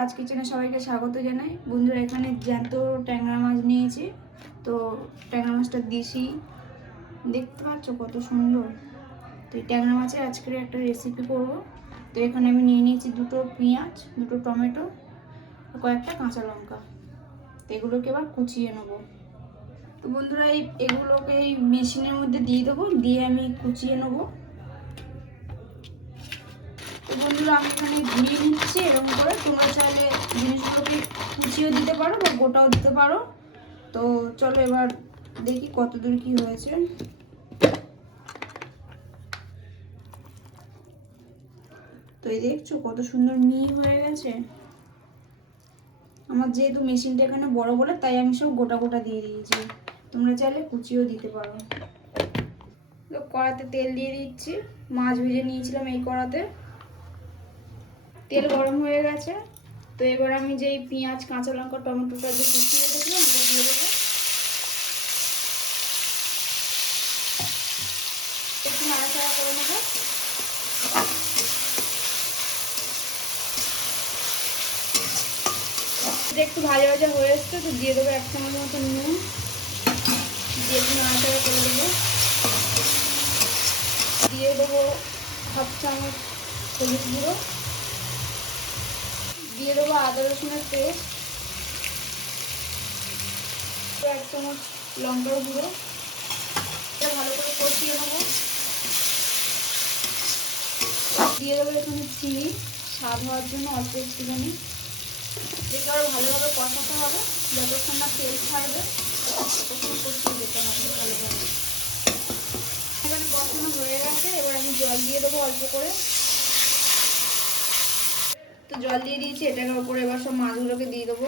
রাজ কিচেনে সবাইকে স্বাগত জানাই। বন্ধুরা, এখানে জ্যান্ত ট্যাংরা মাছ নিয়েছি। তো ট্যাংরা মাছটা দেশি, দেখতে পাচ্ছ কত সুন্দর। তো এই ট্যাংরা মাছের আজকের একটা রেসিপি করব। তো এখানে আমি নিয়ে নিয়েছি দুটো পেঁয়াজ, দুটো টমেটো, কয়েকটা কাঁচা লঙ্কা। তো এগুলোকে এবার কুচিয়ে নেবো। তো বন্ধুরা, এগুলোকে এই মেশিনের মধ্যে দিয়ে দেবো, দিয়ে আমি কুচিয়ে নেবো। তো বন্ধুরা, আমি এখানে ঘুরিয়ে নিচ্ছি এরকম করে। তোমরা চাইলে জিনিসগুলোকে কুচিয়েও দিতে পারো বা গোটাও দিতে পারো। তো চলো এবার দেখি কতদূর কি হয়েছে। তো এই দেখছো কত সুন্দর মিহি হয়ে গেছে। আমার যেহেতু মেশিনটা এখানে বড় বলে তাই আমি সব গোটা গোটা দিয়ে দিয়েছি। তোমরা চাইলে কুচিয়েও দিতে পারো। তো কড়াতে তেল দিয়ে দিচ্ছি। মাছ ভেজে নিয়েছিলাম এই কড়াতে। তেল গরম হয়ে গেছে। তো এবার আমি যেই পেঁয়াজ, কাঁচা লঙ্কা, টমেটোটা যে কুচিয়ে রেখেছিলাম ওটা দিয়ে দেবো। একটু নাড়াচাড়া করে নেবো। একটু ভাজা ভাজা হয়ে এসছে, তো দিয়ে দেবো 1 চামচ মতো নুন, দিয়ে একটু নাড়াচাড়া করে দেবো। দিয়ে দেবো 1/2 চামচ হলুদ গুঁড়ো, দিয়ে দেবো আদা রসুনের পেস্ট, 1 চামচ লঙ্কার গুঁড়ো। এটা ভালো করে কষিয়ে নেবো। দিয়ে দেবো এখানে চিনি, স্বাদ হওয়ার জন্য অল্প একটুখানি। এটাকে আরও ভালোভাবে কষাতে হবে, যতক্ষণ না তেল ছাড়বে ততক্ষণ কষিয়ে যেতে হবে ভালোভাবে। এখানে কষানো হয়ে গেছে, এবার আমি জল দিয়ে দেবো অল্প করে। তো জল দিয়ে দিয়েছি, এটাকে ওপরে এবার সব মাছগুলোকে দিয়ে দেবো।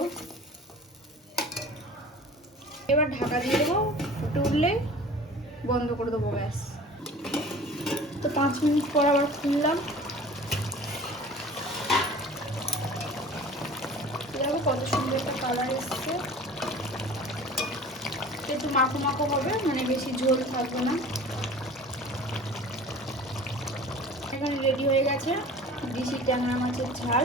এবার ঢাকা দিয়ে দেবো, ফুটে উঠলে বন্ধ করে দেবো গ্যাস। তো 5 মিনিট পর আবার খুললাম। দেখো কত সুন্দর একটা কালার এসছে। একটু মাখো মাখো হবে, মানে বেশি ঝোল থাকবে না। এখন রেডি হয়ে গেছে দেশি ট্যাংরা মাছের ঝাল।